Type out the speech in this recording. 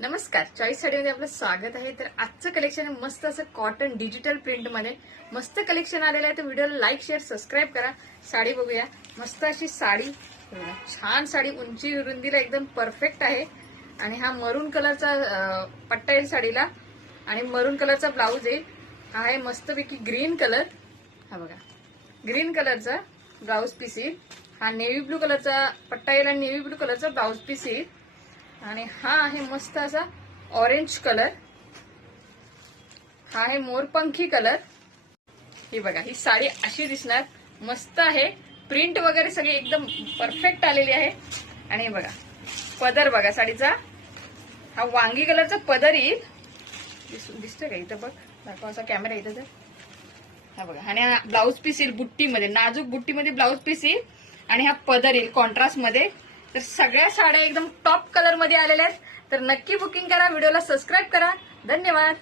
नमस्कार, चॉईस साडीमध्ये आपलं स्वागत आहे. तर आजचं कलेक्शन मस्त असं कॉटन डिजिटल प्रिंट मध्ये मस्त कलेक्शन आलेलं आहे. तर व्हिडिओला लाईक शेअर सबस्क्राईब करा. साडी बघूया. मस्त अशी साडी, छान साडी, उंची रुंदीला एकदम परफेक्ट आहे. आणि हा मरून कलरचा पट्टा येईल साडीला आणि मरून कलरचा ब्लाऊज येईल. हा आहे मस्तपैकी ग्रीन कलर. हा बघा, ग्रीन कलरचा ब्लाऊज पीस येईल. हा नेव्ही ब्लू कलरचा पट्टा येईल आणि नेव्ही ब्लू कलरचा ब्लाऊज पीस येईल. आणि हा आहे मस्त असा ऑरेंज कलर. हा आहे मोरपंखी कलर. ही बघा, ही साडी अशी दिसणार. मस्त आहे. प्रिंट वगैरे सगळी एकदम परफेक्ट आलेली आहे. आणि बघा पदर बघा साडीचा. हा वांगी कलरचा पदर येईल. दिसतोय का इथं? बघ, दाखवा असा कॅमेरा इथं तर. हा बघा, आणि हा ब्लाऊज पीस येईल बुट्टीमध्ये, नाजूक बुट्टीमध्ये ब्लाऊज पीस येईल. आणि हा पदर येईल कॉन्ट्रास्ट मध्ये. तर सगळ्या साड्या एकदम टॉप कलर मध्ये आलेल्या आहेत. तर नक्की बुकिंग करा. व्हिडिओला सबस्क्राईब करा. धन्यवाद.